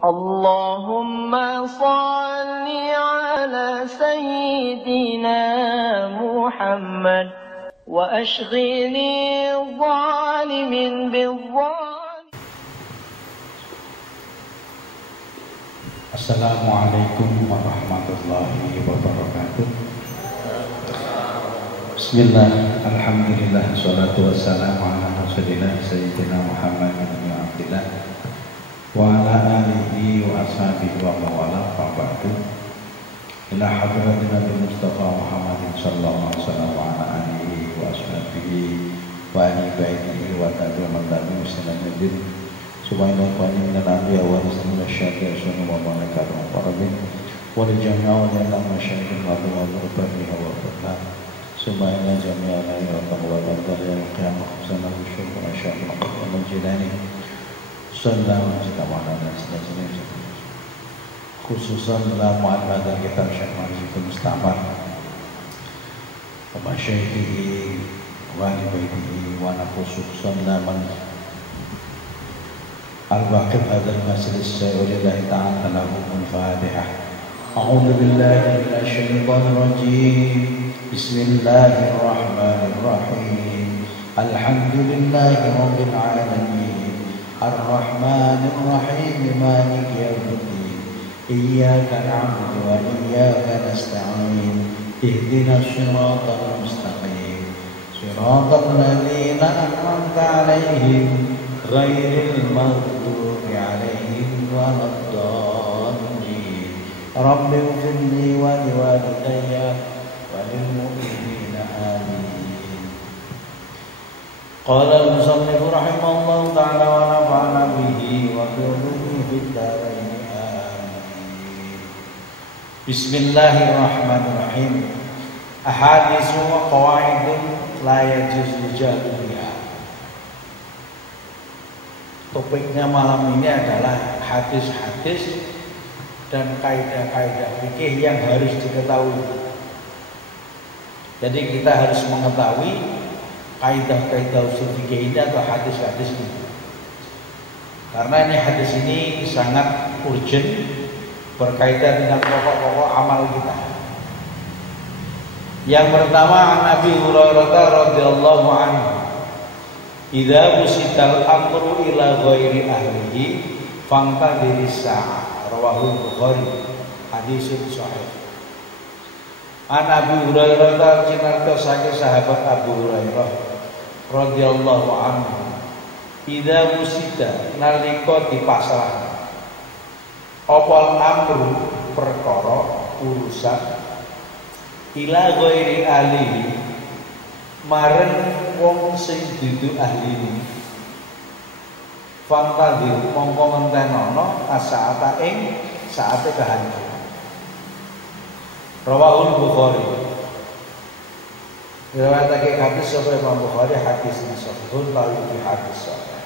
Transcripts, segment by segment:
Allahumma salli ala sayyidina Muhammad wa ashghili zalimin bil-zalim. Assalamualaikum warahmatullahi wabarakatuh. Bismillah, alhamdulillah, salatu wassalamu ala rasulillah sayyidina Muhammad bin Abdillah wa ala alihi wa ashabihi wa mawala wa ba'du ila hadratin Nabi Mustafa Muhammadin sallallahu alaihi wasallam wa ala alihi wa ashabihi wa ahli baitihi wa tabi'in tabi'in muslimin subhanahu wa ta'ala min al-anbiya wa rasulina syahid wa malaikatu wa qarabin wa li jami'a wa la masyaikhil madu wa rabbiha wa rabbiha subhana jami'a la ilaha wa la ilaha illa qiyamah sana syukur syahid wa jilani sallallahu alaihi wasallam khususan dalam mu'amalah kitab Syekh Marzuki Mustamar wa masyaikhih wa ahli baitihi wa khususan dalam al-waqif hadzal majlis lillahi ta'ala lahum al-fatihah. A'udzu billahi minasy syaithanir rajim. Bismillahirrahmanirrahim. Alhamdulillahi rabbil alamin. Ar-rahmanir rahim. Maliki yaumiddin. Iyyaka na'budu wa iyyaka nasta'in. Ihdinas siratal mustaqim. Siratal ladzina an'amta 'alaihim ghairil maghdubi 'alaihim waladdallin. Rabbi ighfirli wa liwalidayya wa lil mu'minina amin. Qala al-musannif rahimahullahu ta'ala wa nafa'ana bihi wa bi ulumihi fid dharain amin. Bismillahirrahmanirrahim. Ahaditsu wa qawaidun la yajuzu jahlu biha. Topiknya malam ini adalah hadis-hadis dan kaidah-kaidah fikih yang harus diketahui. Jadi kita harus mengetahui kaidah-kaidah usul fikih ini atau hadis-hadis ini. Karena ini hadis ini sangat urgent berkaitan dengan pokok-pokok amal kita. Yang pertama, Nabi Hurairah radhiyallahu anhu, idza busital amru ila ghairi ahlihi fantadhiris sa'ah. Rawahul Bukhari. Hadisun sahih. An Abi Hurairah cinarto saking sahabat Abu Hurairah radhiyallahu anhu, idza busita nalika dipasrah opal amru perkara urusan ila ghairi ahlihi mareng wong sing dudu ahline. Fantadhir mongko ngentenono asaata ing saate kehancuran. Rawahul Bukhari. Riwayatake hadis sahih Imam Bukhari, hadisnya sahihun lalu di hadis sahih.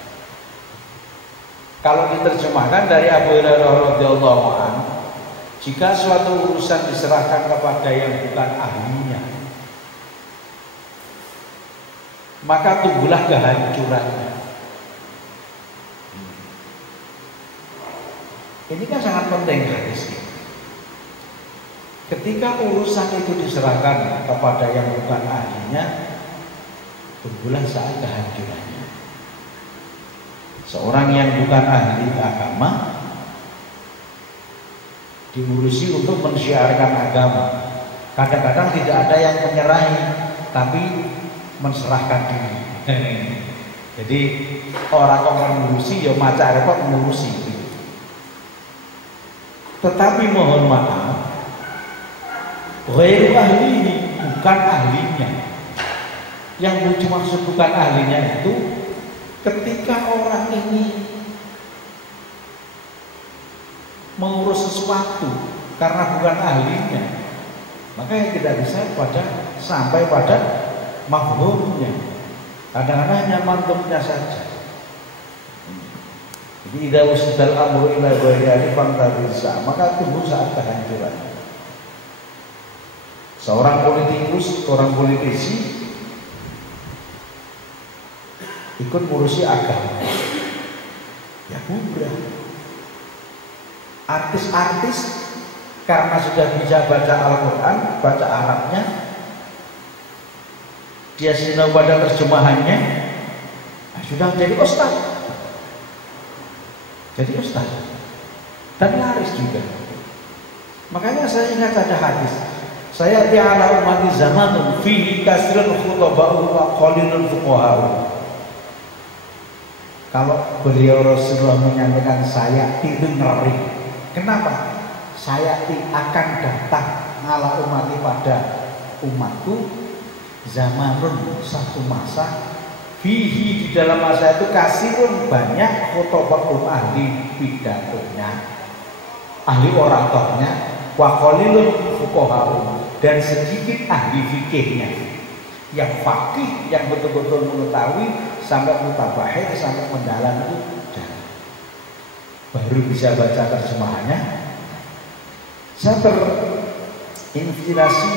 Kalau diterjemahkan dari Abu Hurairah radhiyallahu anhu, jika suatu urusan diserahkan kepada yang bukan ahlinya, maka tumbuhlah kehancurannya. Ini kan sangat penting hadis ini. Ketika urusan itu diserahkan kepada yang bukan ahlinya, tumbuhlah saat kehancurannya. Seorang yang bukan ahli agama diurusi untuk mensyiarkan agama. Kadang-kadang tidak ada yang menyerahi, tapi menserahkan diri. Jadi orang kok mengurusi, ya maca repot mengurusi. Tetapi mohon maaf, ghairu ahli ini bukan ahlinya. Yang dimaksud bukan ahlinya itu ketika orang ini mengurus sesuatu karena bukan ahlinya, maka yang tidak bisa sampai pada mafhumnya. Kadang-kadang hanya mantumnya saja. Jadi idza usidal amru ila ghairi ahli fantadhirsa, maka tunggu saat kehancuran. Seorang politikus, seorang politisi ikut ngurusi agama, ya bubrah. Artis-artis karena sudah bisa baca Al-Quran, baca Arabnya, dia senang pada terjemahannya, sudah jadi ustaz. Jadi ustaz dan laris juga. Makanya saya ingat ada hadis, saya ti'ala umati zamanun fihi kasrun khutaba'u wa qalilun fuqaha'u. Kalau beliau Rasulullah menyampaikan saya itu ngeri. Kenapa? Saya akan datang ngala umati pada umatku zamanun, satu masa fihi, di dalam masa itu kasirun, banyak khutbah ahli pidatonya, ahli oratornya, wa qalilun fuqaha'u, dan sedikit ahli fikihnya, yang fakih, yang betul-betul mengetahui sampai mutabahid, sampai mendalam itu baru bisa baca terjemahannya. Saya terinspirasi,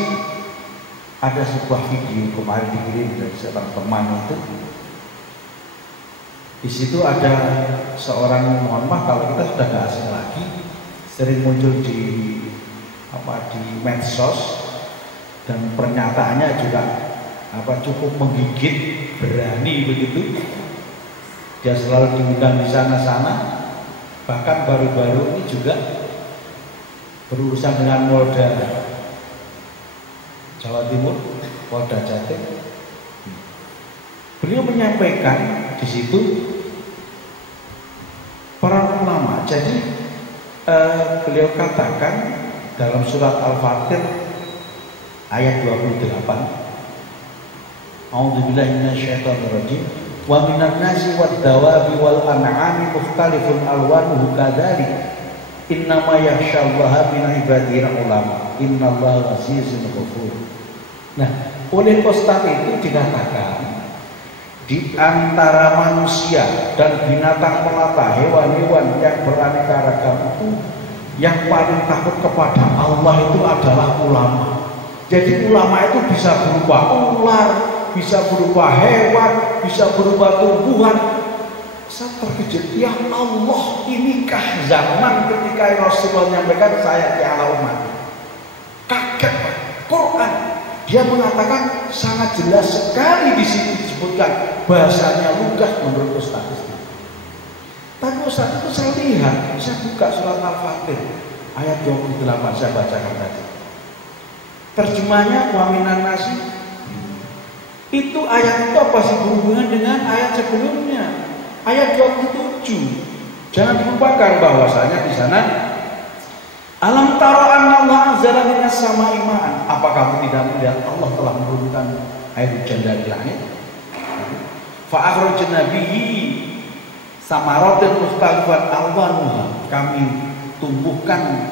ada sebuah video kemarin dikirim dari seorang teman itu. Di situ ada seorang, mohon maaf kalau kita sudah nggak asing lagi, sering muncul di medsos dan pernyataannya juga cukup menggigit, berani begitu. Dia selalu diundang di sana-sana. Bahkan baru-baru ini juga berurusan dengan Polda Jawa Timur, Polda Jatim. Beliau menyampaikan di situ para ulama. Jadi beliau katakan dalam surat Al-Fatir ayat 28, A'udzubillahi minasyaitonirrajim, wa minan nasi wad dawabi wal an'ami mukhtalifun alwanuhu kadzalik innama yakhsyallaha min ibadihi ulama innallaha azizun ghafur. Nah, oleh Ustaz itu dikatakan di antara manusia dan binatang melata, hewan-hewan yang beraneka ragam itu, yang paling takut kepada Allah itu adalah ulama. Jadi ulama itu bisa berupa ular, bisa berupa hewan, bisa berupa tumbuhan. Saya terkejut, ya Allah, inikah zaman ketika Rasulullah menyampaikan saya ti'ala umat. Kaget Pak. Quran dia mengatakan sangat jelas sekali di sini disebutkan, bahasanya lugas menurut Ustaz. Tapi Ustaz itu saya lihat, saya buka surat Al-Fatir ayat 28, saya bacakan tadi. Terjemahnya wa minan nasi. Itu ayat itu apa sih berhubungan dengan ayat sebelumnya? Ayat 27. Jangan dilupakan bahwasanya di sana alam taro anna Allah anzala minas sama'i ma'an. Apa kamu tidak melihat Allah telah menurunkan air hujan dari langit? Fa akhrajna bihi samaratin mukhtalifan alwanuha. Kami tumbuhkan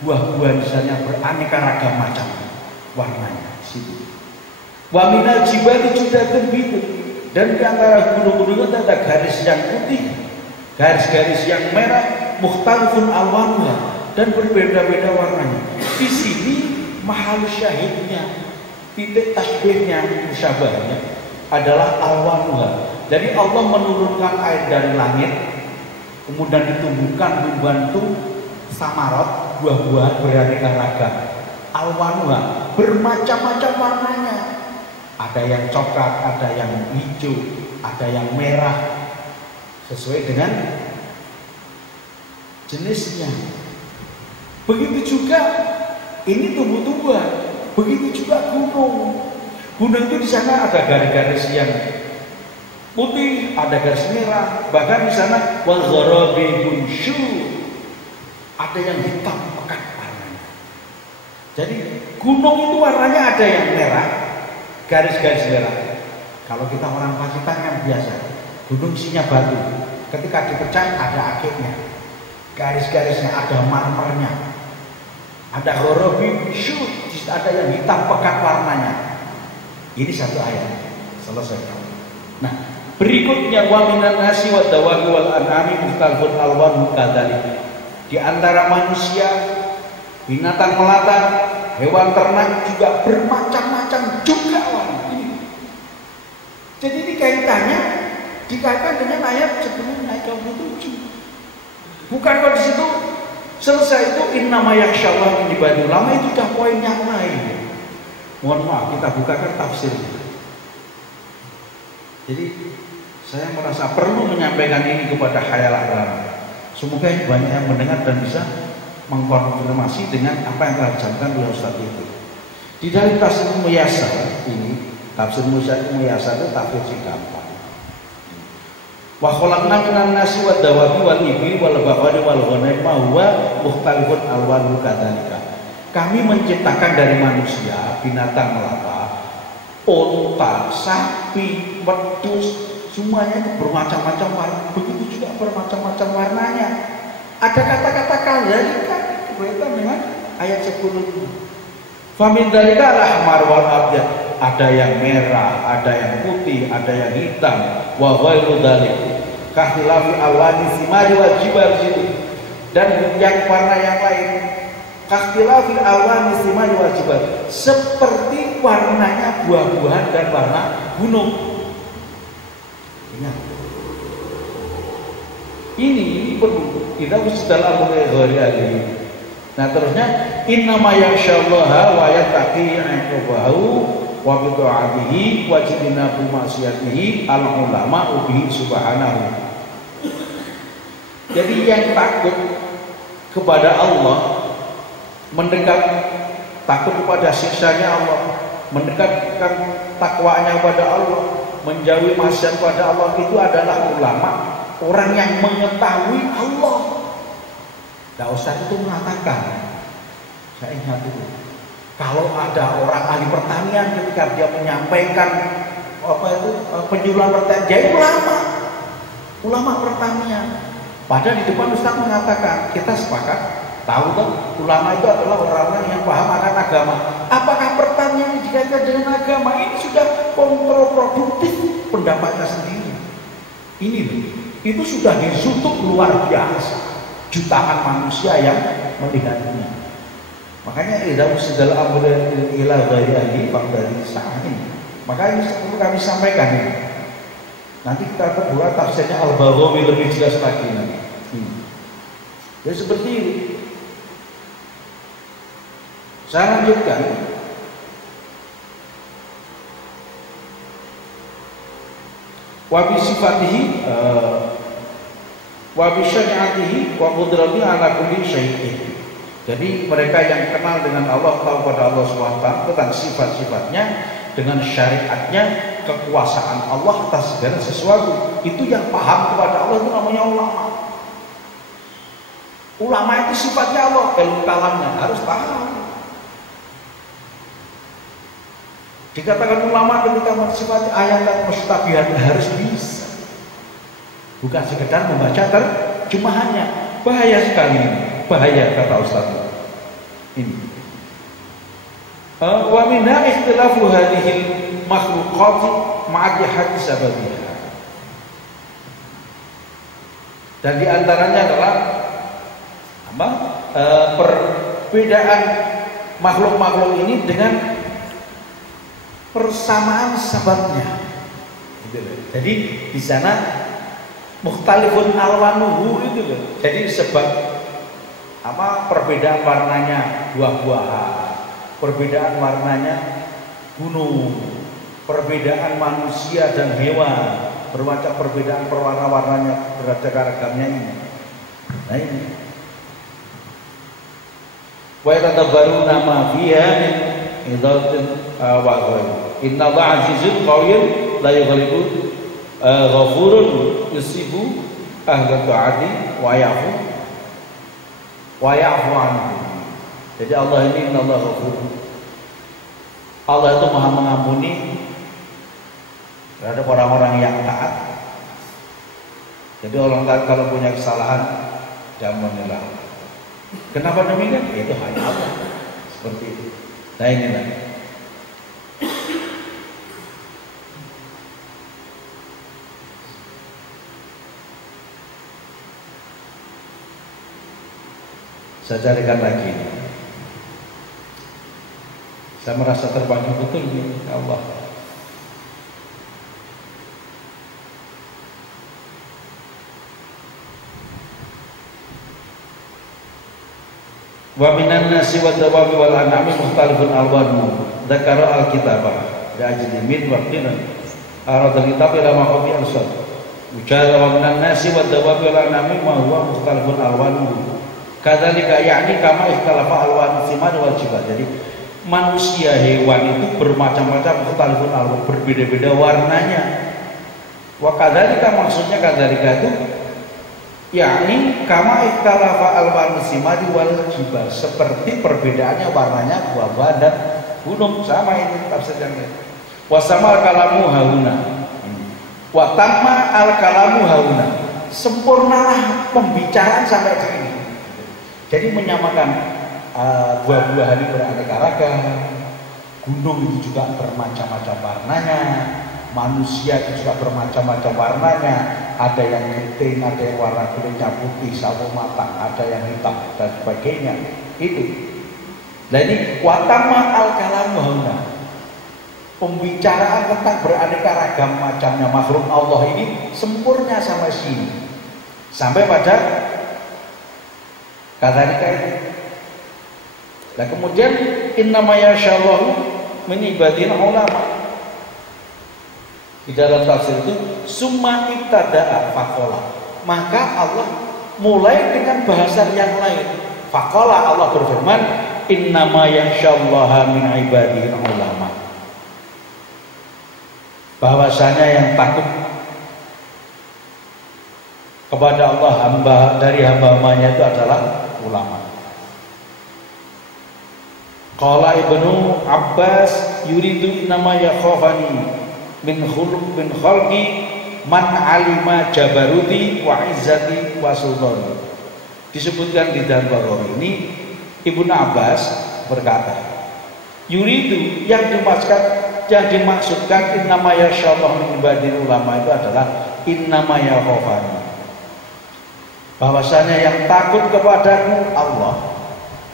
buah-buah di sana beraneka ragam macam warnanya di situ. Wa minal jibali judatun bidun, dan di antara gunung-gunung itu ada garis yang putih, garis-garis yang merah, mukhtalifun alwanuha, dan berbeda-beda warnanya. Di sini mahal syahidnya, titik tasbihnya, musyabahnya adalah alwanuha. Jadi Allah menurunkan air dari langit, kemudian ditumbuhkan membantu samarot, buah-buahan beraneka ragam. Alwanuha, bermacam-macam warnanya. Ada yang coklat, ada yang hijau, ada yang merah, sesuai dengan jenisnya. Begitu juga ini tumbuh-tumbuhan, begitu juga gunung. Gunung itu di sana ada garis-garis yang putih, ada garis merah, bahkan di sana wal gharabi bunsyu, ada yang hitam pekat warnanya. Jadi gunung itu warnanya ada yang merah, garis-garis merah. Kalau kita orang Pacitan kan biasa, gunung isinya batu, ketika dipecah ada akiknya, garis-garisnya ada marmernya, ada gharabi bunsyu, ada yang hitam pekat warnanya. Ini satu ayat selesai. Nah, berikutnya wa minan nasi wad dawabi wal an'ami mukhtalifun alwanuhu kadzalik. Di antara manusia, binatang melata, hewan ternak juga bermacam-macam juga warna ini. Jadi ini kaitannya dikaitkan dengan ayat sebelum ayat 27. Bukan kok di situ Selesai itu innama yakhsyallaha min ibadil ulama, itu sudah poin yang lain. Mohon maaf, kita bukakan tafsirnya. Jadi saya merasa perlu menyampaikan ini kepada khayal alam. Semoga banyak yang mendengar dan bisa mengkonfirmasi dengan apa yang telah disampaikan oleh Ustaz itu. Di dalam tafsir Muyasar ini, tafsir Muyasar itu tafsir si gampang. Wa khalaqna minan nasi wad dawabi wal ibli wal baqari wal ghanam ma huwa mukhtalifun alwanu kadzalika. Kami menciptakan dari manusia binatang melata, unta, sapi, wedhus, semuanya itu bermacam-macam warna. Begitu juga bermacam-macam warnanya. Ada kata-kata kadzalika berkaitan dengan ayat 10 ini. Famin dzalika al-ahmar wal abyad. Ada yang merah, ada yang putih, ada yang hitam. Wa ghairu dzalik. Kahtilafi alwani simari wa jibal situ. Dan yang warna yang lain. Kahtilafi alwani simari wa jibal. Seperti warnanya buah-buahan dan warna gunung. Ingat. Ini perlu kita sudah mulai hari. Nah terusnya innama yakhsyallaha wa yattaqi 'iqabahu wa bi ta'atihi wa jinabu ma'siyatihi al ulama bihi subhanahu. Jadi yang takut kepada Allah, mendekat takut kepada siksanya Allah, mendekatkan takwanya kepada Allah, menjauhi maksiat kepada Allah, itu adalah ulama, orang yang mengetahui Allah. Nah Ustaz itu mengatakan, saya ingat itu, kalau ada orang ahli pertanian ketika dia menyampaikan penyuluhan pertanian, dia ulama pertanian. Padahal di depan Ustaz mengatakan, kita sepakat tahu kan, ulama itu adalah orang-orang yang paham akan agama. Apakah pertanian dikaitkan dengan agama? Ini sudah kontraproduktif pendapatnya sendiri. Ini itu sudah disutup luar biasa. Jutaan manusia yang melihatnya. Makanya idza usidal amru ila ghairihi faqad sa'in. Maka ini perlu kami sampaikan ini. Nanti kita kedua tafsirnya Al-Baghawi lebih jelas lagi nanti. Jadi seperti ini. Saya lanjutkan. Wa bi sifatihi wa bi syari'atihi wa qudratihi ala kulli syai'in. Jadi mereka yang kenal dengan Allah, tahu pada Allah SWT tentang sifat-sifatnya, dengan syariatnya, kekuasaan Allah atas segala sesuatu, itu yang paham kepada Allah, itu namanya ulama. Ulama itu sifatnya Allah, ilmu kalamnya harus paham. Dikatakan ulama ketika mensifati ayat dan mustabihat harus bisa, bukan sekedar membaca terjemahannya. Bahaya sekali ini, bahaya kata Ustaz ini. Wa minha ikhtilafu hadhihi makhluqat ma'a hati sababiha. Dan di antaranya adalah perbedaan makhluk-makhluk ini dengan persamaan sebabnya. Jadi di sana mukhtalifun alwanuhu itu loh. Jadi sebab perbedaan warnanya buah-buahan, perbedaan warnanya gunung, perbedaan manusia dan hewan, bermacam perbedaan perwarna-warnanya, beragam-ragamnya ini. Nah ini. Wa yatadabbaruna ma fiha min idatin wa ghairi. Inna Allah azizun qawiyyun la yughlibu ghafurun yusibu ahla ta'ati wa ya'fu anhu. Jadi Allah ini innallaha ghafur. Allah itu Maha mengampuni terhadap orang-orang yang taat. Jadi orang taat kalau punya kesalahan jangan menyerah. Kenapa demikian? Itu hanya Allah. Seperti itu. Nah inilah. Saya carikan lagi. Saya merasa terbantu betul ini, ya Allah. Wa minan nasi wa dawabi wal an'ami mukhtalifun alwanu dzakara al-kitabah da'ajli min waqtinan arada kitab ila maqami al-sad ujala wa minan nasi wa dawabi wal an'ami ma huwa mukhtalifun alwanu kadzalika ya'ni kama ikhtalafa alwanu thimar wal jibal. Jadi manusia hewan itu bermacam-macam, mukhtalifun alwan, berbeda-beda warnanya. Wa kadzalika maksudnya kadzalika itu yakni kama ikhtalafa alwanu simari wal jibal, seperti perbedaannya warnanya buah-buah dan gunung. Sama ini tafsirnya. Wa sama kalamu hauna. Wa tamma al kalamu hauna. Sempurnalah pembicaraan sampai di sini. Jadi menyamakan buah-buahan ini beraneka ragam, gunung itu juga bermacam-macam warnanya, manusia itu juga bermacam-macam warnanya, ada yang keriting, ada yang warna kulitnya putih, sawo matang, ada yang hitam dan sebagainya. Itu. Nah ini watama al kalamu hauna. Pembicaraan tentang beraneka ragam macamnya makhluk Allah ini sempurna sampai sini. Sampai pada kadzalika itu. Nah kemudian innama yasyallahu min ibadina ulama. Di dalam tafsir itu summa ibtada'a faqala, maka Allah mulai dengan bahasa yang lain. Faqala, Allah berfirman innama yakhsyallaha min ibadihi ulama, bahwasanya yang takut kepada Allah dari hamba-hambanya itu adalah ulama. Qala Ibnu Abbas yuridu innama yakhafani min khalqi man alima jabaruti wa izzati wa sultani. Disebutkan di dalam Baghawi ini Ibnu Abbas berkata, yuridu yang dimaksudkan innama yasyallahu min ibadil ulama itu adalah innama yakhafani, bahwasanya yang takut kepadaku Allah,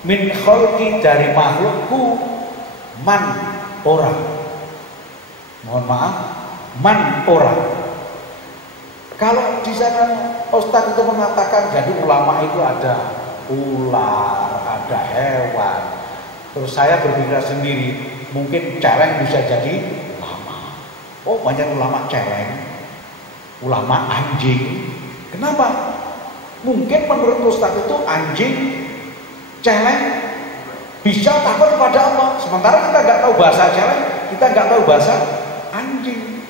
min khalqi dari makhlukku, man orang. Mohon maaf, man orang. Kalau di sana Ustaz itu mengatakan jadi ulama itu ada ular, ada hewan. Terus saya berpikir sendiri, mungkin celeng bisa jadi ulama. Oh banyak ulama celeng, ulama anjing. Kenapa? Mungkin menurut Ustaz itu anjing, celeng bisa takut kepada Allah. Sementara kita nggak tahu bahasa celeng, kita nggak tahu bahasa anjing.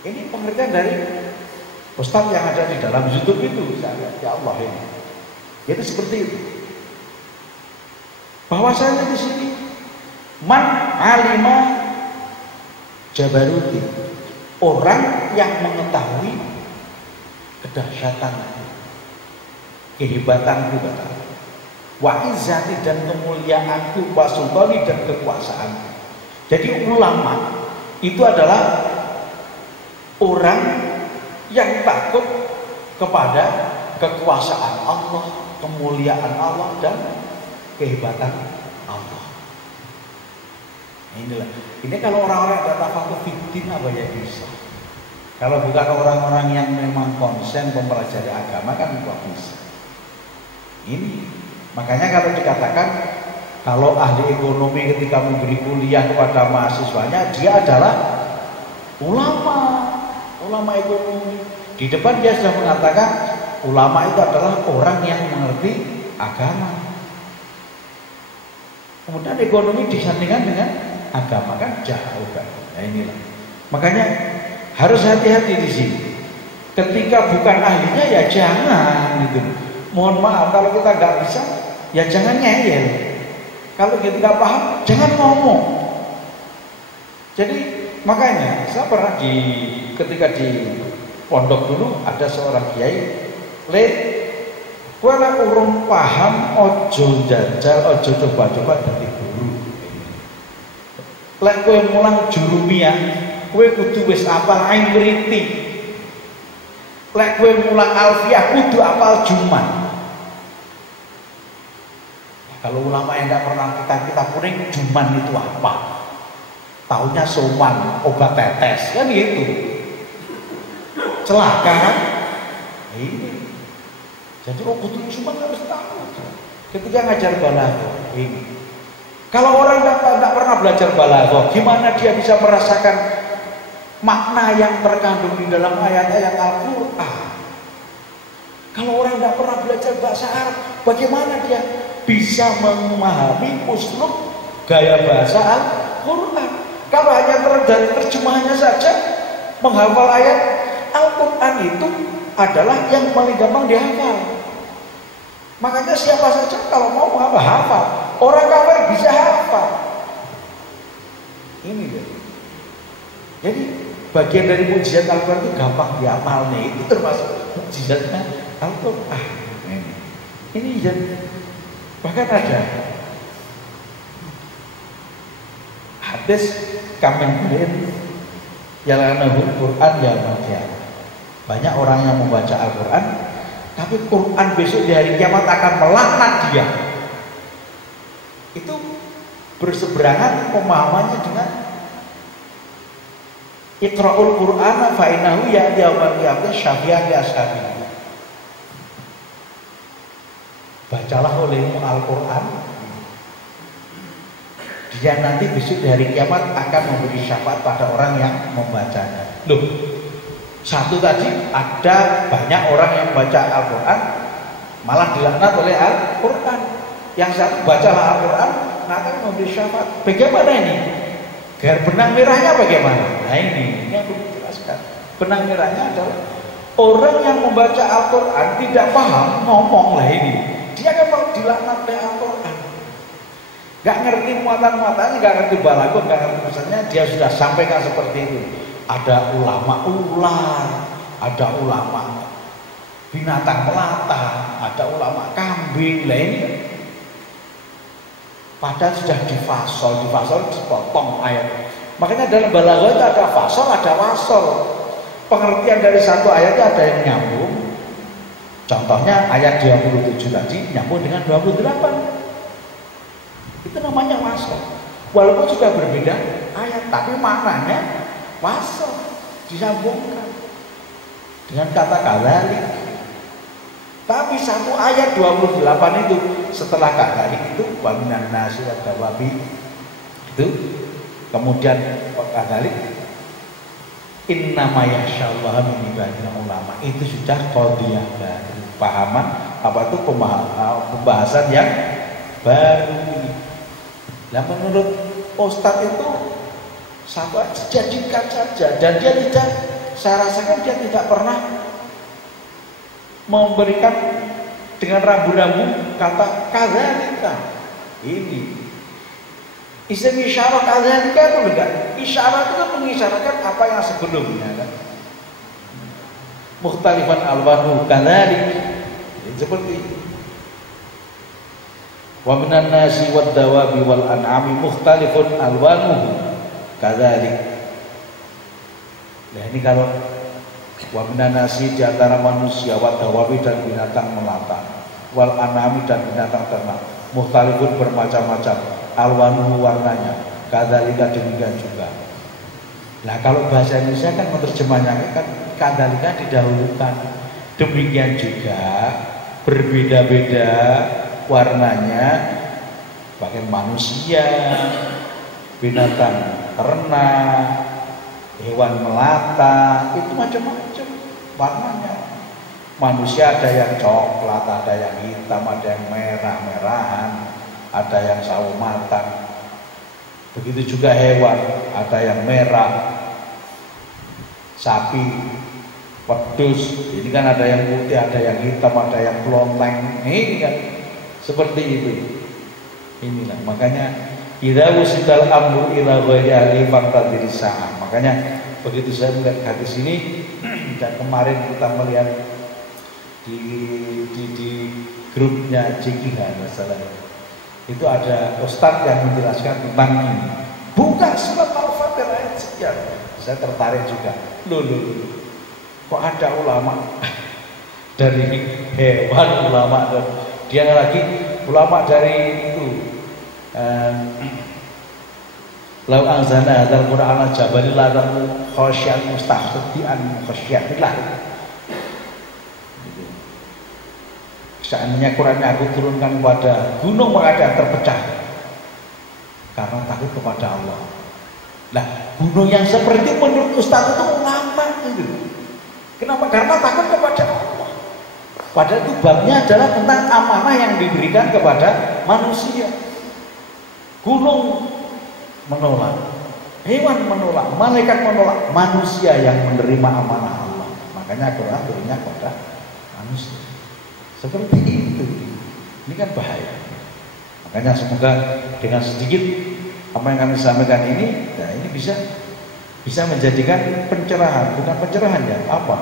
Ini pengertian dari Ustaz yang ada di dalam YouTube itu. Ya Allah ini. Jadi seperti itu. Bahwasanya di sini man alima jabaruti, orang yang mengetahui kedahsyatanku, kehebatanku kata, wa izzati dan kemuliaanku, wa sultani dan kekuasaanku. Jadi ulama itu adalah orang yang takut kepada kekuasaan Allah, kemuliaan Allah dan kehebatan Allah. Inilah. Ini kalau orang-orang yang tafaqquh fiddin apa ya bisa. Kalau bukan orang-orang yang memang konsen mempelajari agama kan tidak bisa. Ini makanya kalau dikatakan kalau ahli ekonomi ketika memberi kuliah kepada mahasiswanya dia adalah ulama ekonomi. Di depan dia sudah mengatakan ulama itu adalah orang yang mengerti agama. Kemudian ekonomi disandingkan dengan agama kan jauh kan. Nah inilah. Makanya harus hati-hati di sini. Ketika bukan ahlinya ya jangan gitu. Mohon maaf kalau kita nggak bisa ya jangan ngeyel. Kalau kita nggak paham jangan ngomong. Jadi makanya saya pernah ketika di pondok dulu ada seorang kiai, kowe nek urung paham ojo jajal, ojo coba-coba dadi guru. Lek kowe mulang jurumiyah, kowe kudu wis apal ain mriti. Lek kowe mulang alfiah kudu apal juman. Kalau ulama yang tidak pernah kita puring juman itu apa? Taunya soman, obat tetes kan gitu. Celaka kan? Ini. Jadi kudu cuma harus tahu. Ketika ngajar balaghah ini, kalau orang tidak pernah belajar balaghah, gimana dia bisa merasakan makna yang terkandung di dalam ayat-ayat Al-Quran? Kalau orang tidak pernah belajar bahasa Arab, bagaimana dia bisa memahami uslub gaya bahasa Al-Quran? Kalau hanya dari terjemahannya saja menghafal ayat Al-Quran itu adalah yang paling gampang dihafal. Makanya siapa saja kalau mau hafal, orang kafir bisa hafal. Ini dia. Jadi bagian dari mukjizat Al-Quran itu gampang dihafal nih. Itu termasuk mukjizatnya Al-Quran. Ini jadi bahkan ada hadis kamen yalanahul Quran ya baca. Banyak orang yang membaca Al-Quran, tapi Quran besok di hari kiamat akan melaknat dia. Itu berseberangan pemahamannya dengan Iqra'ul Qur'ana fa innahu ya'ti yaumal qiyamati syafi'an li ashabihi. Bacalah olehmu Al-Quran, dia nanti besok di hari kiamat akan memberi syafaat pada orang yang membacanya. Loh, satu tadi ada banyak orang yang baca Al-Quran malah dilaknat oleh Al-Quran. Yang satu bacalah Al-Quran akan memberi syafaat. Bagaimana ini? Garis benang merahnya bagaimana? Nah ini yang perlu dijelaskan. Benang merahnya adalah orang yang membaca Al-Quran tidak paham ngomong lah ini. Dia kan mau dilaknat oleh Al-Quran. Gak ngerti muatan-muatannya, gak ngerti balaghah, gak ngerti misalnya dia sudah sampaikan seperti itu. Ada ulama ular, ada ulama binatang melata, ada ulama kambing lah ini. Padahal sudah difasol dipotong ayat. Makanya dalam balaghah itu ada fasol, ada wasol. Pengertian dari satu ayat itu ada yang nyambung. Contohnya ayat 27 tadi nyambung dengan 28. Itu namanya wasol. Walaupun sudah berbeda ayat, tapi maknanya wasol, disambungkan dengan kata kadzalik. Tapi satu ayat 28 itu setelah kadzalik itu wa minan nasi wad dawabi itu kemudian kadzalik innama yasyallahu min ibadil ulama, itu sudah qadhiyah baru, pahaman apa itu pembahasan yang baru. Nah menurut Ustadz itu satu jadikan saja, dan dia tidak, saya rasakan dia tidak pernah memberikan dengan rambu-rambu kata kadzalika. Ini isim isyarat kadzalika itu enggak. Isyarat itu mengisyaratkan apa yang sebelumnya kan. Mukhtalifan alwanu kadzalik. Seperti itu. Wa minan nasi wad dawabi wal an'ami mukhtalifun alwanuhu kadzalik. Nah ini kalau wa minan nasi di antara manusia wad dawabi dan binatang melata wal an'ami dan binatang ternak mukhtalifun bermacam-macam alwanuhu warnanya kadzalika demikian juga. Nah kalau bahasa Indonesia kan menerjemahnya kan kadzalika didahulukan, demikian juga berbeda-beda warnanya, bagian manusia, binatang ternak, hewan melata, itu macam-macam warnanya. Manusia ada yang coklat, ada yang hitam, ada yang merah-merahan, ada yang sawo matang. Begitu juga hewan, ada yang merah, sapi, wedus, ini kan ada yang putih, ada yang hitam, ada yang klonteng. Ini kan seperti itu. Inilah makanya idza wusidal amru ila ghairi ahli faqtadir sa'ah. Makanya begitu saya melihat hadis ini dan kemarin kita melihat di grupnya JKH masalah itu ada ustadz yang menjelaskan tentang ini. Buka surat Al-Fatihah ayat sekian. Saya tertarik juga. Loh. Kok ada ulama dari hewan, ulama dan dia lagi ulama dari itu lau anzalna hadzal qur'ana jabalil la khasyan mustahdian khasyatillah. seandainya Qurannya aku turunkan kepada gunung maka akan terpecah karena takut kepada Allah. Nah, gunung yang seperti menurut Ustaz itu ulama itu. Kenapa? Karena takut kepada Allah. Padahal itu babnya adalah tentang amanah yang diberikan kepada manusia. Gunung menolak, hewan menolak, malaikat menolak, manusia yang menerima amanah Allah. Makanya Quran turunnya kepada manusia. Seperti itu. Ini kan bahaya. Makanya semoga dengan sedikit apa yang kami sampaikan ini, nah ini bisa menjadikan pencerahan, bukan pencerahan ya, apa?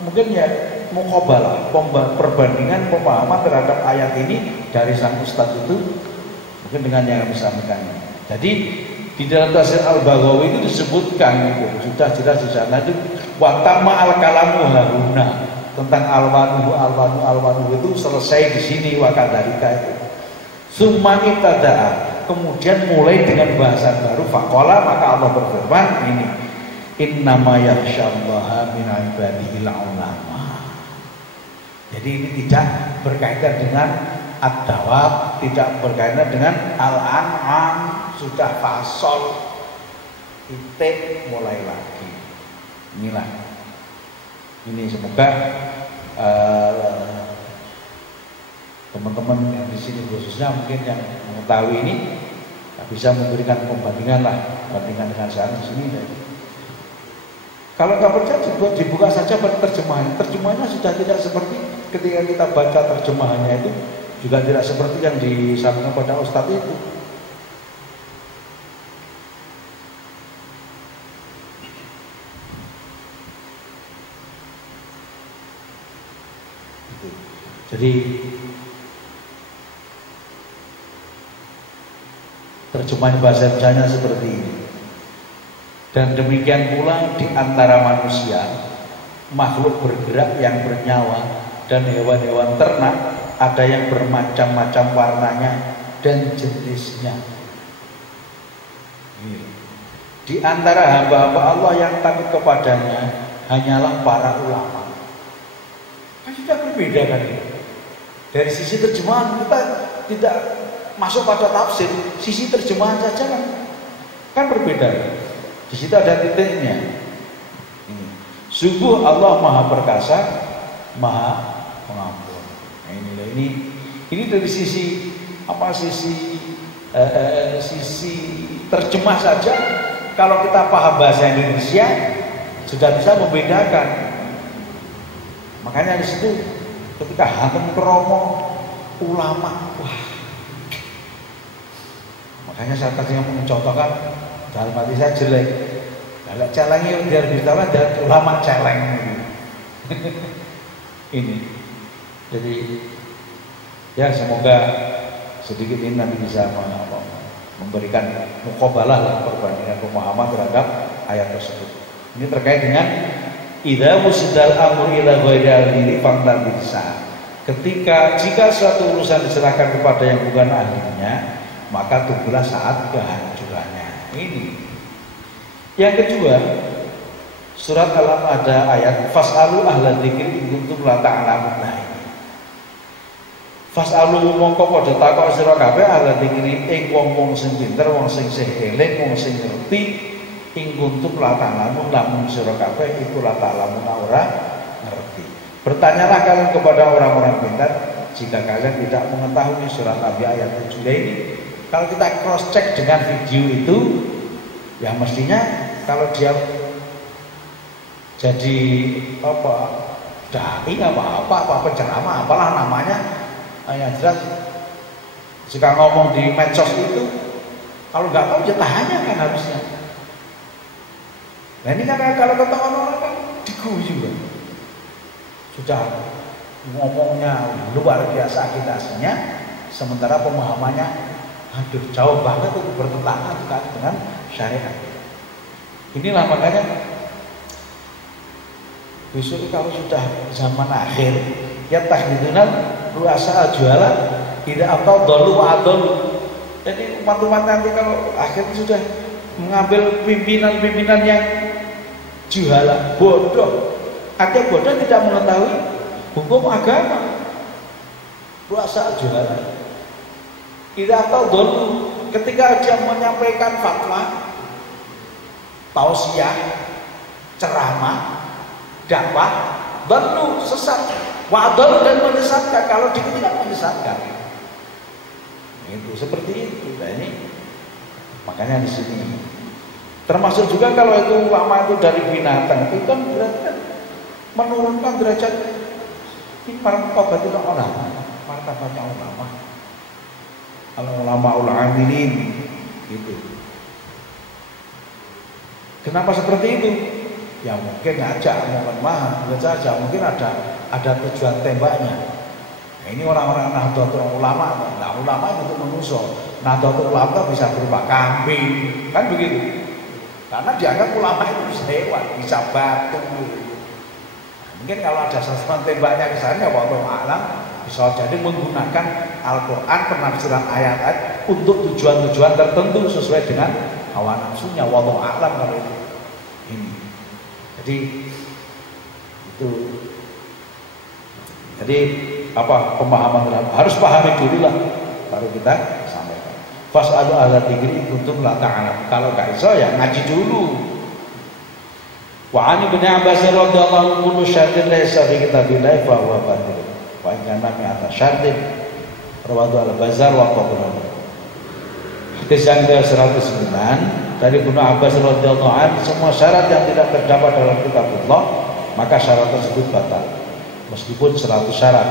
Mungkin ya muqabalah, perbandingan pemahaman terhadap ayat ini dari sang ustadz itu mungkin dengan yang kami sampaikan. Jadi di dalam tafsir Al-Baghawi itu disebutkan itu sudah jelas di sana itu wa tamma al-kalamu haruna tentang alwanu itu selesai di sini wakadarika itu. Summa ibtada'a, kemudian mulai dengan bahasa baru faqala, maka Allah berfirman ini innama yakhsyallaha min ibadihil ulama. Jadi ini tidak berkaitan dengan ad-dawab, tidak berkaitan dengan al-an'am, sudah fasol titik mulai lagi. Inilah ini semoga teman-teman yang di sini khususnya mungkin yang mengetahui ini bisa memberikan pembandingan lah, bandingkan dengan saya di sini. Kalau nggak percaya dibuka saja pada terjemahan. Terjemahannya sudah tidak seperti ketika kita baca terjemahannya itu juga tidak seperti yang disampaikan pada Ustadz itu. Jadi terjemahan bahasa Indonesia seperti ini. Dan demikian pula di antara manusia, makhluk bergerak yang bernyawa dan hewan-hewan ternak, ada yang bermacam-macam warnanya dan jenisnya. Di antara hamba-hamba Allah yang takut kepadanya hanyalah para ulama. Kan sudah berbeda kan ini. Dari sisi terjemahan kita tidak masuk pada tafsir, sisi terjemahan saja kan berbeda. Di situ ada titiknya. Sungguh Allah Maha Perkasa, Maha Pengampun. Nah, ini dari sisi apa? Sisi terjemah saja. Kalau kita paham bahasa Indonesia sudah bisa membedakan. Makanya di situ ketika Hatem Kromo ulama, wah. Makanya saya tadi yang mencontohkan dalam hati saya jelek. Kalau celengnya biar ditawa dari ulama celeng ini. Jadi ya semoga sedikit ini nanti bisa memberikan muqabalah lah, perbandingan pemahaman terhadap ayat tersebut. Ini terkait dengan idza wusidal amru ila ghairi ahlihi faqad bisa. Jika suatu urusan diserahkan kepada yang bukan ahlinya, maka tunggulah saat kehancurannya. Ini. Yang kedua, surat Al-Am ada ayat fas'alu ahla dzikri in kuntum la ta'lamun. Nah ini. Fas'alu mongko padha takok sira kabeh ahla dzikri ing wong-wong sing pinter, wong sing eling, wong sing ngerti in kuntum la ta'lamun, lamun sira kabeh iku la ta'lamun ora ngerti. Bertanyalah kalian kepada orang-orang pintar jika kalian tidak mengetahui. Surat Nabi ayat 7 ini. Kalau kita cross check dengan video itu, ya mestinya kalau dia jadi apa dai apa penceramah apalah namanya, yang jelas jika ngomong di medsos itu kalau nggak tahu ya tanya kan harusnya. Nah ini kan kalau ketahuan orang kan diguyu kan, sudah ngomongnya luar biasa agitasinya, sementara pemahamannya aduh jauh banget itu bertentangan dengan syariat. Inilah makanya besok kalau sudah zaman akhir ya tahdidunal ruasa jualan tidak atau dolu adol. Jadi umat-umat nanti kalau akhir sudah mengambil pimpinan-pimpinan yang jualan bodoh. Artinya bodoh tidak mengetahui hukum agama. puasa juara. Tidak tahu dulu ketika dia menyampaikan fatwa, tausiah, ceramah, dakwah, baru sesat, wadol dan menyesatkan. Kalau dia tidak menyesatkan, itu seperti itu. Nah, ini makanya di sini. Termasuk juga kalau itu ulama itu dari binatang, itu kan berarti menurunkan derajat martabat orang, martabatnya ulama. Kalau ulama ini gitu. Kenapa seperti itu? Ya mungkin aja, mohon maaf, saja mungkin ada tujuan tembaknya. Nah, ini orang-orang Nahdlatul Ulama, nah ulama itu manusia. Nahdlatul Ulama bisa berupa kambing, kan begitu. Karena dianggap ulama itu bisa hewan, bisa batu. Mungkin kalau ada sasaran tembaknya ke sana, waktu alam bisa jadi menggunakan Al-Quran penafsiran ayat-ayat untuk tujuan-tujuan tertentu sesuai dengan hawa nafsunya. Wallahu a'lam kalau itu. Ini. Jadi apa pemahaman terhadap harus pahami dulu lah baru kita sampaikan. Fas'alu ahla dzikri kuntum la ta'lam. Kalau gak iso ya ngaji dulu. Wa 'ani bin Abbas radhiyallahu anhu kullu syartin laysa fi kitabillahi fa huwa batil. Wa in kana mi'ata syartin rawahu al-Bazzar wa Tabrani. Hadis yang ke-109 dari Ibnu Abbas radhiyallahu anhu, semua syarat yang tidak terdapat dalam kitabullah maka syarat tersebut batal meskipun 100 syarat.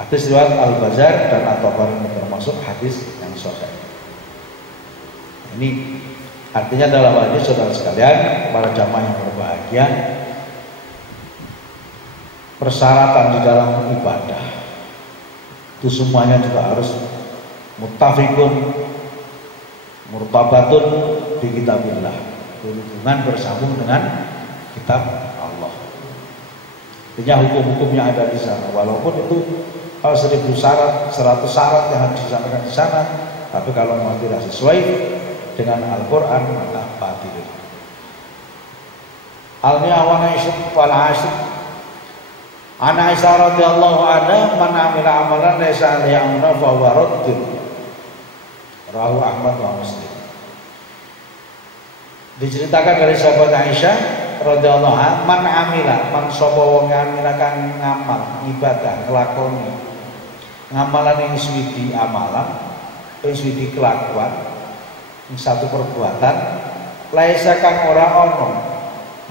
Hadis riwayat Al-Bazzar dan At-Tabrani termasuk hadis yang sahih. Ini artinya dalam hal ini saudara sekalian, para jamaah yang berbahagia, persyaratan di dalam ibadah itu semuanya juga harus muttafiqun murtabatun di kitabillah, berhubungan bersambung dengan kitab Allah. Artinya hukum-hukum yang ada di sana, walaupun itu 1000 syarat, 100 syarat yang harus disampaikan di sana, tapi kalau memang tidak sesuai dengan Al-Quran maka batil. Al-Ni'awana isyuk wal asyuk. Ana Aisyah radhiyallahu anha, man amila amalan laysa alaihi amruna fa huwa raddun. Rawahu Ahmad wa Muslim. Diceritakan dari sahabat Aisyah radhiyallahu anha, man amila, man sapa wong ngamilakan ngamal, ibadah, nglakoni ngamalan yang suwidi amalan, yang suwidi kelakuan, satu perbuatan, laisa kang ora ono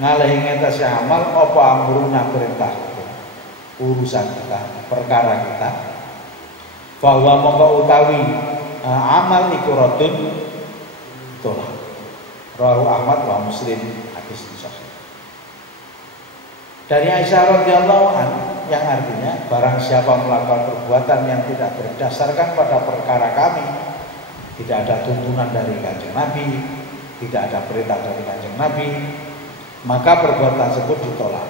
ngalehi ngatasi amal apa amruna perintah urusan kita, perkara kita, bahwa mongko utawi amal iku radun tolak. Rawahu Ahmad wa Muslim, hadis sahih. Dari Aisyah radhiyallahu anha, yang artinya barang siapa melakukan perbuatan yang tidak berdasarkan pada perkara kami, tidak ada tuntunan dari Kanjeng Nabi, tidak ada perintah dari Kanjeng Nabi, maka perbuatan tersebut ditolak.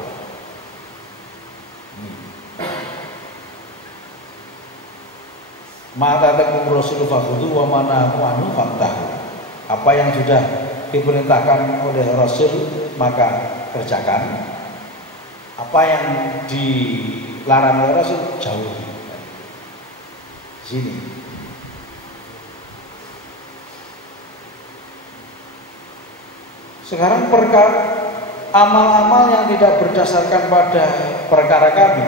Mata takum Rasul fakhudhu wa manahu anhu fantahu. Apa yang sudah diperintahkan oleh Rasul maka kerjakan. Apa yang dilarang oleh Rasul jauhi. Sini. Sekarang amal-amal yang tidak berdasarkan pada perkara kami.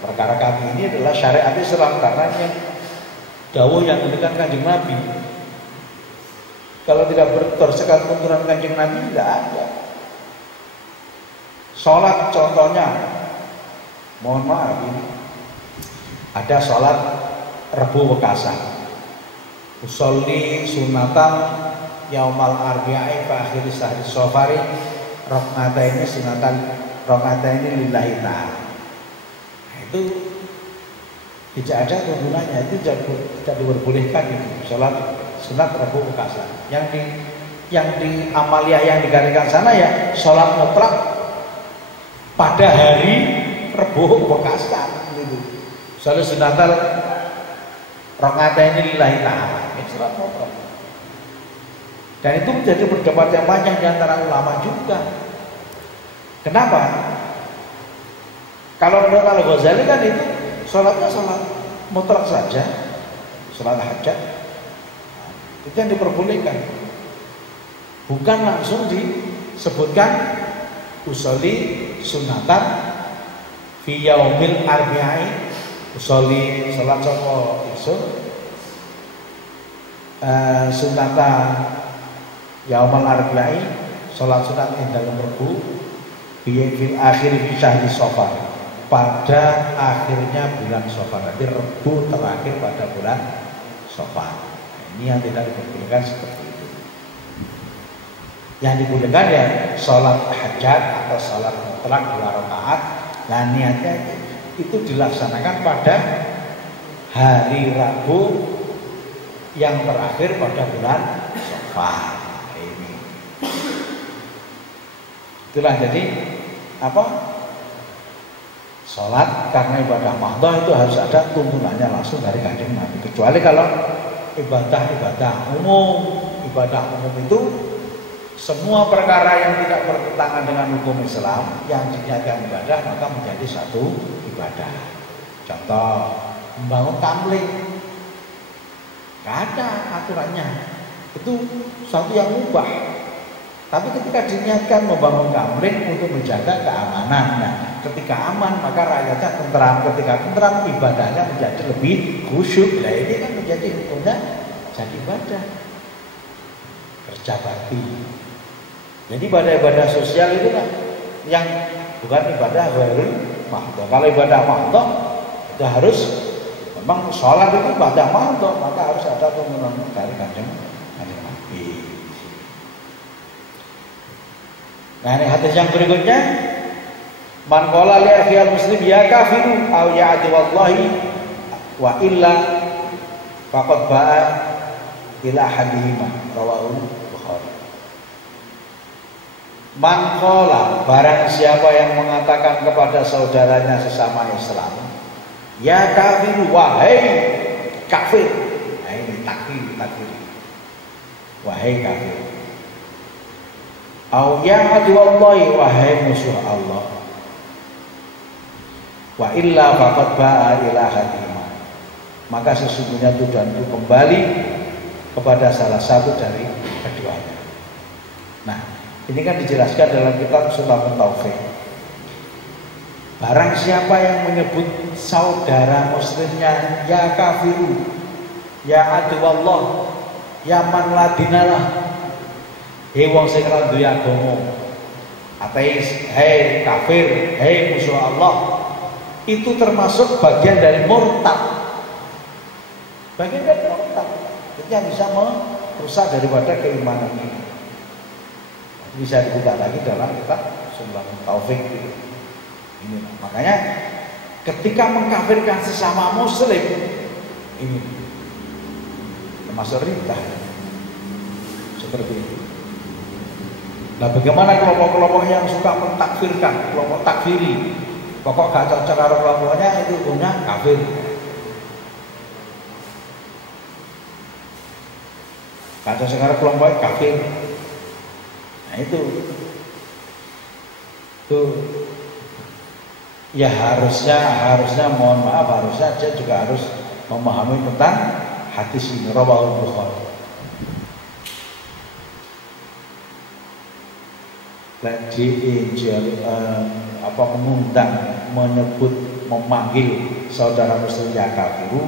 Perkara kami ini adalah syariat Islam, karena dawuh yang diberikan Kanjeng Nabi. Kalau tidak berdasarkan tuntunan Kanjeng Nabi tidak ada. Sholat contohnya, mohon maaf ini ada sholat Rebu Wekasan, usolli sunatan yaumal arbi'i fa akhir sahri safari rakaat ini sunatan rakaat ini lillahi ta'ala. Nah, itu tidak ada tuntunannya, itu tidak diperbolehkan itu sholat sunat Rebu Wekasan. Yang di amaliyah yang digariskan sana ya sholat mutlak pada hari Rebu Wekasan gitu. Sholat sunatal rakaat ini lillahi ta'ala, itu sholat mutlak. Dan itu menjadi perdebat yang panjang di antara ulama juga. Kenapa? Kalau menurut Al-Ghazali kan itu sholatnya sholat mutlak saja, sholat hajat. Itu yang diperbolehkan. Bukan langsung disebutkan usolli sunatan fi yaumil arbi'i, usolli sholat sapa isun sunatan yaumil arbi'i, sholat sunat ing dalem Rebo fil akhir fi syahri Safar, pada akhirnya bulan Safar. Nanti Rebo terakhir pada bulan Safar. Ini yang tidak diperbolehkan seperti itu. Yang dibolehkan ya sholat hajat atau sholat mutlak 2 rakaat. Nah niatnya itu dilaksanakan pada hari Rabu yang terakhir pada bulan Safar. Ini itulah jadi apa? Sholat karena ibadah mahdhah itu harus ada tuntunannya langsung dari Kanjeng Nabi. Kecuali kalau ibadah umum itu semua perkara yang tidak bertentangan dengan hukum Islam yang dijadikan ibadah maka menjadi satu ibadah. Contoh membangun kamling, nggak ada aturannya, itu satu yang mubah. Tapi ketika diniatkan membangun kamling untuk menjaga keamanan, nah, ketika aman maka rakyatnya tentram, ketika tentram ibadahnya menjadi lebih khusyuk. Nah ini kan menjadi hukumnya jadi ibadah, kerja bakti. Jadi ibadah-ibadah sosial itu kan yang bukan ibadah ghairul mahdhah. Kalau ibadah mahdhah itu harus memang sholat itu ibadah mahdhah, maka harus ada tuntunan dari Kanjeng Nabi. Nah ini hadis yang berikutnya, man qala li akhil muslim ya kafiru aw ya adu wallahi wa illa faqad ba'a ila hadihima, rawahu Bukhari. Man qala, barang siapa yang mengatakan kepada saudaranya sesama Islam, ya kafiru, wahai kafir. Nah ini takfir, wahai kafir. Au ya aduwallahi, wahai musuh Allah. Wa illa faqad ba'a ila hadimah, maka sesungguhnya tujuan itu kembali kepada salah satu dari keduanya. Nah, ini kan dijelaskan dalam kitab Sulamut Taufik. Barang siapa yang menyebut saudara muslimnya ya kafiru, ya aduwallah, ya man ladinalah, hei wong sing ora duwe agama, ateis, hei kafir, hei musuh Allah, itu termasuk bagian dari murtad. Bagian dari murtad. Itu yang bisa merusak daripada keimanan ini. Bisa dibuka lagi dalam kitab Sulamut Taufik. Ini makanya ketika mengkafirkan sesama muslim ini termasuk riddah. Seperti itu. Nah bagaimana kelompok-kelompok yang suka mentakfirkan, kelompok takfiri, pokok gak cocok karo kelompoknya itu punya kafir. Gak cocok karo kelompoknya kafir. Nah itu ya harusnya mohon maaf, harusnya dia juga harus memahami tentang hadis ini, rawahu Bukhari. Mengundang, menyebut, memanggil saudara muslim ya kafiru,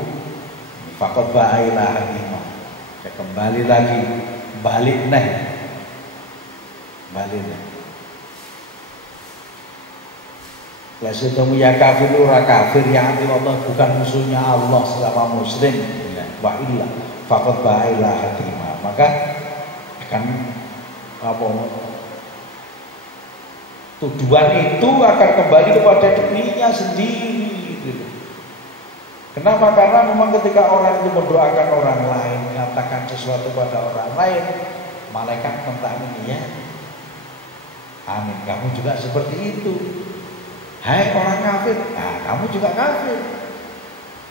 faqad ba'ila hadimah, ya kembali lagi, balik nih. Lalu ya kafiru, ora kafir, yang anti Allah, bukan musuhnya Allah selama muslim. Wa illa faqad ba'ila hadimah, maka akan tujuan itu akan kembali kepada dirinya sendiri gitu. Kenapa? Karena memang ketika orang itu mendoakan orang lain, mengatakan sesuatu pada orang lain, malaikat mentamini ya, amin, kamu juga seperti itu. Hai orang kafir, nah kamu juga kafir.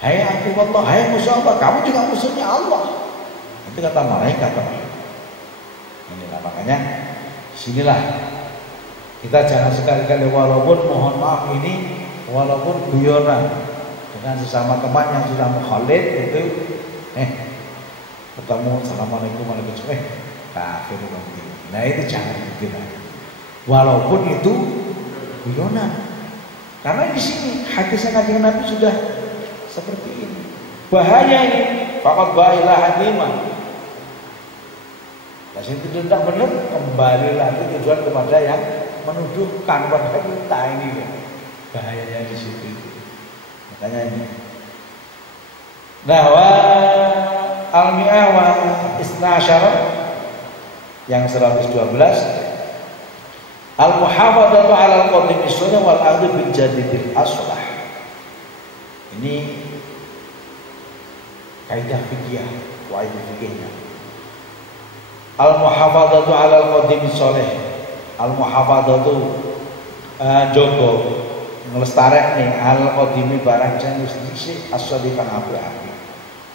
Hai aduwallah, hai musuh Allah, kamu juga musuhnya Allah. Itu kata malaikat. Inilah makanya sinilah kita jangan sekali-kali, walaupun mohon maaf ini walaupun guyonan, dengan sesama teman yang sudah mukhalid itu ketemu assalamualaikum waalaikumsalam kafir nanti. Nah itu jangan gitu. Walaupun itu guyonan. Karena di sini hadisnya Kanjeng Nabi sudah seperti ini. Bahaya ini. Faqad ba'ilah hadimah. Nah, itu tidak benar, kembali lagi tujuan kepada yang menuduhkan pada kita ini ya. Bahayanya di situ. Makanya ini. Nah, wa al-mi'ah wa isna asyara yang 112 al-muhafadzatu 'ala al-qadim as-sunnah wal 'adl bil jadidil aslah. Ini kaidah fikih, kaidah fikihnya. Al-muhafadzatu 'ala al-qadim as-salih. Al-muhafadzatu jogo nglestarekne al-qadimi barang jenis dhisik as-salih kang apik-apik.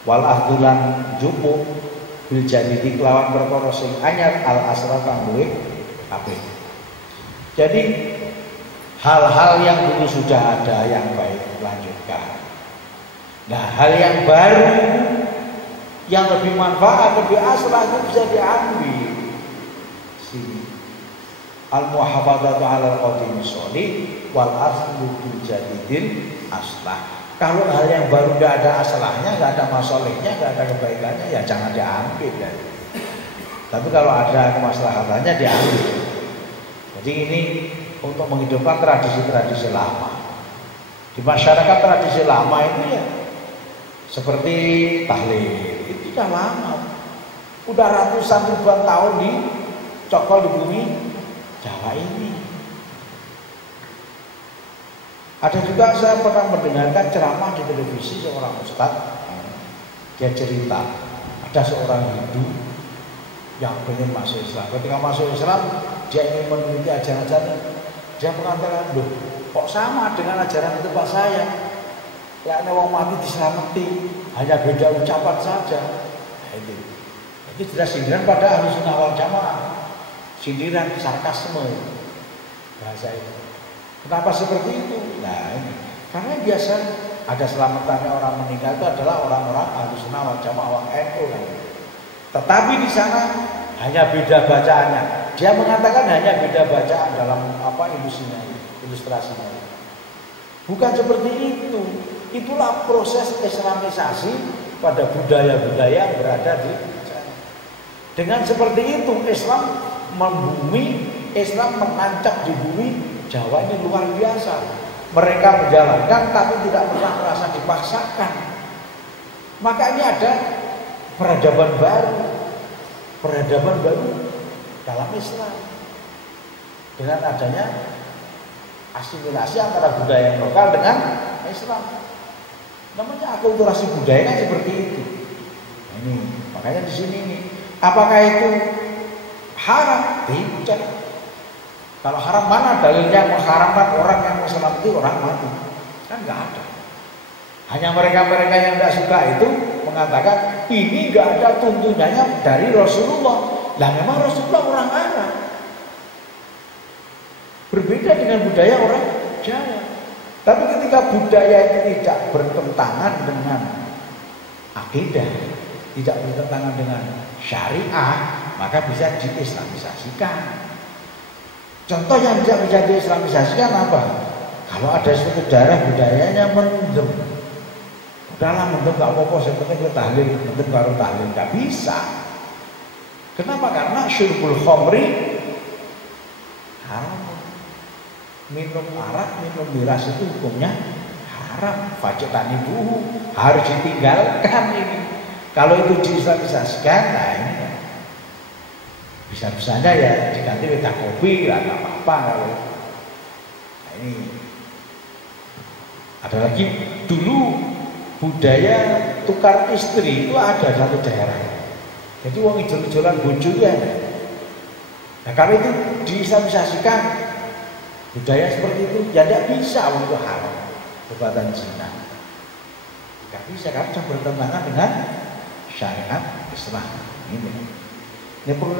Wal ahdulan jupu bil jadidi kelawan perkara sing anyar al-asra kang luwih apik. Jadi hal-hal yang dulu sudah ada yang baik lanjutkan. Nah, hal yang baru yang lebih manfaat, lebih aslah itu bisa diambil. Sini. Al-muhafadzatu 'ala al-qadim sholih wal aslu bil jadidil aslah. Kalau hal yang baru tidak ada asalahnya, tidak ada masalahnya, tidak ada kebaikannya, ya jangan diambil ya. Tapi kalau ada kemaslahatannya diambil. Jadi ini untuk menghidupkan tradisi-tradisi lama. Di masyarakat tradisi lama itu ya seperti tahlil, itu sudah lama. Udah ratusan ribuan tahun dicokol di bumi Jawa ini. Ada juga saya pernah mendengarkan ceramah di televisi seorang ustadz. Dia cerita ada seorang Hindu yang ingin masuk Islam. Ketika masuk Islam, dia ingin meneliti ajaran-ajaran. Dia mengatakan, loh, kok sama dengan ajaran tempat saya? Ya, wong mati diselamati, hanya beda ucapan saja. Nah, itu jelas sindiran pada ahli sunnah wal jamaah. Sindiran, sarkasme bahasa itu. Kenapa seperti itu? Nah ini, karena biasa ada selamatannya orang meninggal itu adalah orang-orang ahli sunnah wal jamaah, orang NU kan. Tetapi di sana hanya beda bacaannya. Dia mengatakan hanya beda bacaan dalam ilustrasinya. Bukan seperti itu. Itulah proses islamisasi pada budaya-budaya yang berada di sana. Dengan seperti itu Islam membumi, Islam menancap di bumi Jawa ini luar biasa. Mereka menjalankan tapi tidak pernah merasa dipaksakan. Maka ini ada peradaban baru dalam Islam. Dengan adanya asimilasi antara budaya lokal dengan Islam. Namanya akulturasi budaya kan seperti itu. Nah, ini makanya di sini nih, apakah itu haram? Tidak. Kalau haram mana dalilnya mengharamkan orang yang menyelami orang mati? Kan nggak ada. Hanya mereka-mereka yang tidak suka itu mengatakan ini nggak ada tuntunannya dari Rasulullah. Lah memang Rasulullah orang Arab. Berbeda dengan budaya orang Jawa. Tapi ketika budaya itu tidak bertentangan dengan akidah, tidak bertentangan dengan syariah, maka bisa diislamisasikan. Contoh yang tidak bisa diislamisasikan apa? Kalau ada suatu daerah budayanya mendem, udahlah mendem gak apa-apa, yang penting kita tahlil, mendem baru tahlil, gak bisa. Kenapa? Karena syurbul khamri haram. Minum arak, minum miras itu hukumnya haram. Fajtanibuhu, harus ditinggalkan ini. Kalau itu diislamisasikan, nah ini bisa-bisanya ya diganti weda kopi, ya nggak apa-apa kalau. Nah ini ada lagi dulu budaya tukar istri itu ada satu daerah. Jadi wong ijol-ijolan bojonya. Nah kalau itu diislamisasikan budaya seperti itu, ya tidak bisa untuk haram perbuatan zina. Tidak bisa karena sudah bertentangan dengan syariat Islam. Ini perlu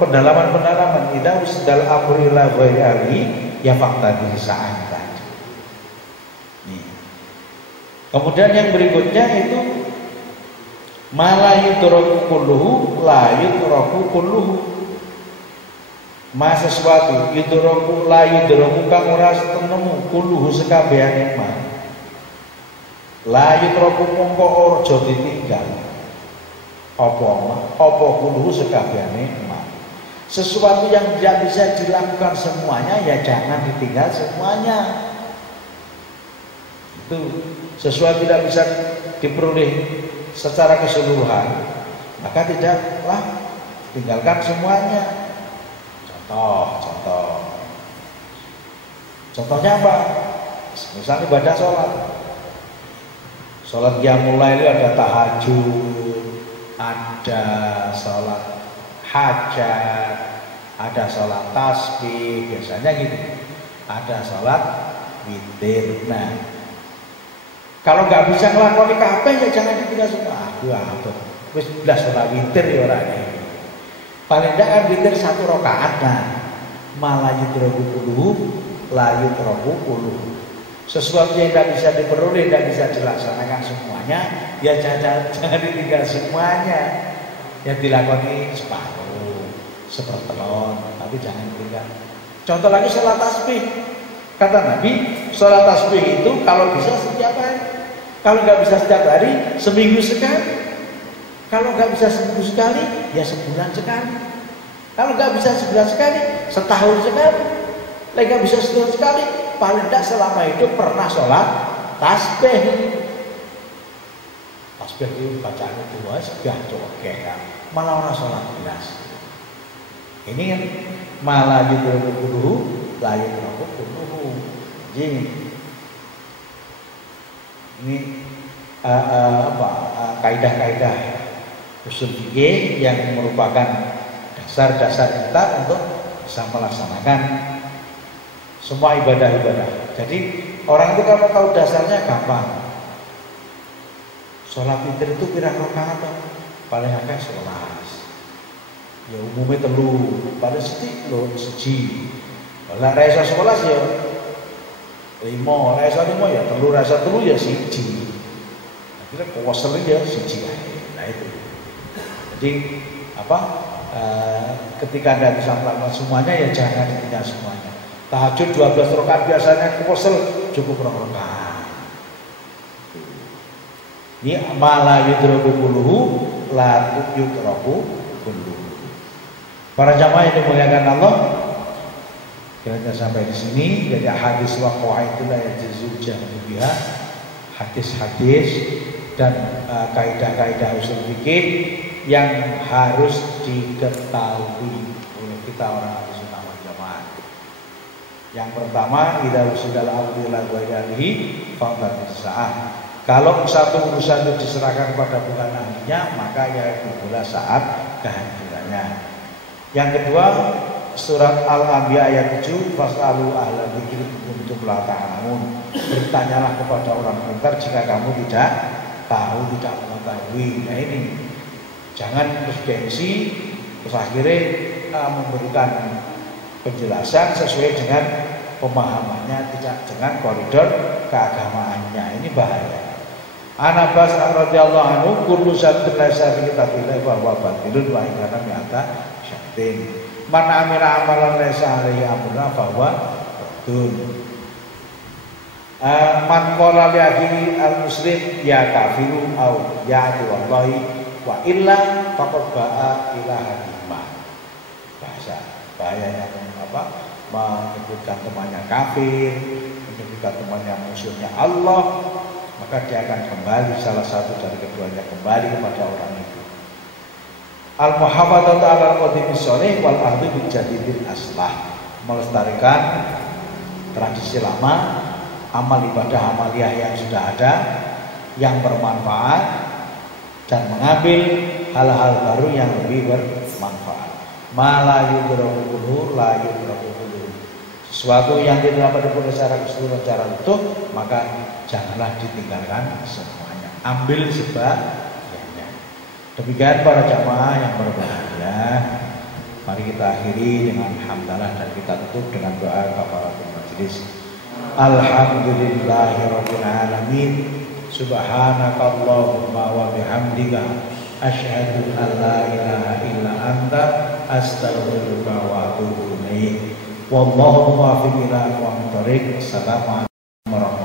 pendalaman. Idza usdal amri la ghairi ya fakta di saat tadi. Nih. Kemudian yang berikutnya itu ma la yudraku kulluhu la yudraku kulluhu. Ma sesuatu yudraku la yudraku kang ora tenemu kulluhu sekabehane ma. La yudraku mongko aja ditinggal. Apa kulluhu sekabehane ma. Sesuatu yang tidak bisa dilakukan semuanya ya jangan ditinggal semuanya. Itu sesuatu tidak bisa diperoleh secara keseluruhan, maka tidaklah tinggalkan semuanya. Contohnya apa? Misalnya ibadah sholat qiyamul lail ada tahajud, ada sholat hajat, ada sholat tasbih, biasanya gitu, ada sholat witir. Nah, kalau nggak bisa ngelakoni kabeh ya jangan ditinggal semua. Wis blas ora witir ya ora ini. Paling ndak kan witir 1 rakaat nah. Malah yudraku kulluhu la yudraku kulluhu. Sesuatu yang tidak bisa diperoleh, tidak bisa dilaksanakan semuanya, ya jangan ditinggal semuanya. Yang dilakoni separuh, sepertelon, tapi jangan ditinggal. Contoh lagi sholat tasbih. Kata Nabi, sholat tasbih itu kalau bisa setiap hari. Kalau nggak bisa setiap hari, seminggu sekali. Kalau nggak bisa seminggu sekali, ya sebulan sekali. Kalau nggak bisa sebulan sekali, setahun sekali. Lagi nggak bisa setahun sekali, paling tidak selama hidup pernah sholat tasbih. Tasbih itu bacaan itu sudah oke kan. Malah orang sholat belas. Ini kan malah yudraku kulluhu la yudraku kulluhu. Ini kaidah-kaidah usul fikih yang merupakan dasar-dasar kita untuk bisa melaksanakan semua ibadah-ibadah. Jadi orang itu kalau tahu dasarnya gampang. Sholat witir itu pirang rakaat paling akeh 11. Ya umumnya 3, paling sedikit lho 1. Lah ra iso 11 ya 5, ra iso 5 ya 3, ra iso 3 ya 1. Akhirnya kuwasel ya 1 ae. Nah itu. Jadi ketika Anda bisa melakukan semuanya ya jangan ditinggal semuanya. Tahajud 12 rakaat biasanya kuwasel cukup 2 rakaat. Ini malah yudraku kulluhu la yudraku kulluhu. Para jamaah yang dimuliakan Allah, kita sampai di sini. Jadi hadis waqa'a itulah yang juzul biha, hadis-hadis dan kaidah-kaidah usul fikih yang harus diketahui oleh kita orang ahli sunnah wal jamaah. Yang pertama, idza usidal abdu ila ghairihi faqad sa'ah. Kalau satu urusan itu diserahkan kepada bukan ahlinya, maka ya itulah saat kehadirannya. Yang kedua, surat Al-Anbiya ayat 7, fas'alu ahla dzikri kuntum la ta'lamun. Bertanyalah kepada orang pintar jika kamu tidak tahu, tidak mengetahui. Nah ini, jangan terus gengsi, terus akhirnya memberikan penjelasan sesuai dengan pemahamannya, tidak dengan koridor keagamaannya. Ini bahaya. Anas radhiyallahu anhu, kullu syai'in laysa fi kitabillahi fa huwa batilun wa in kana mi'ata syai'in. Man amila amalan laysa alaihi amruna fa huwa batilun. Man qala li akhihi al-muslim ya kafiru au ya wallahi wa illa faqad ba'a ila hadimah. Bahasa bahayanya menyebutkan temannya kafir, menyebutkan temannya musuhnya Allah, maka dia akan kembali, salah satu dari keduanya kembali kepada orang itu. Al-muhafadzatu 'alal qadimi sholih wal ahli bil jadidil aslah. Melestarikan tradisi lama, amal ibadah amaliyah yang sudah ada, yang bermanfaat, dan mengambil hal-hal baru yang lebih bermanfaat. Ma la yudraku kulluhu la yudraku kulluhu. Sesuatu yang tidak dapat diperoleh secara keseluruhan, secara utuh, maka janganlah ditinggalkan semuanya. Ambil sebagiannya. Demikian para jamaah yang berbahagia. Mari kita akhiri dengan hamdalah dan kita tutup dengan doa kafaratul majelis. Alhamdulillahirabbil alamin. Subhanakallahumma wa bihamdika asyhadu an la ilaha illa anta astaghfiruka wa atubu ilaik. Wallahu muwaffiq ila aqwamit thoriq. Assalamualaikum warahmatullahi wabarakatuh.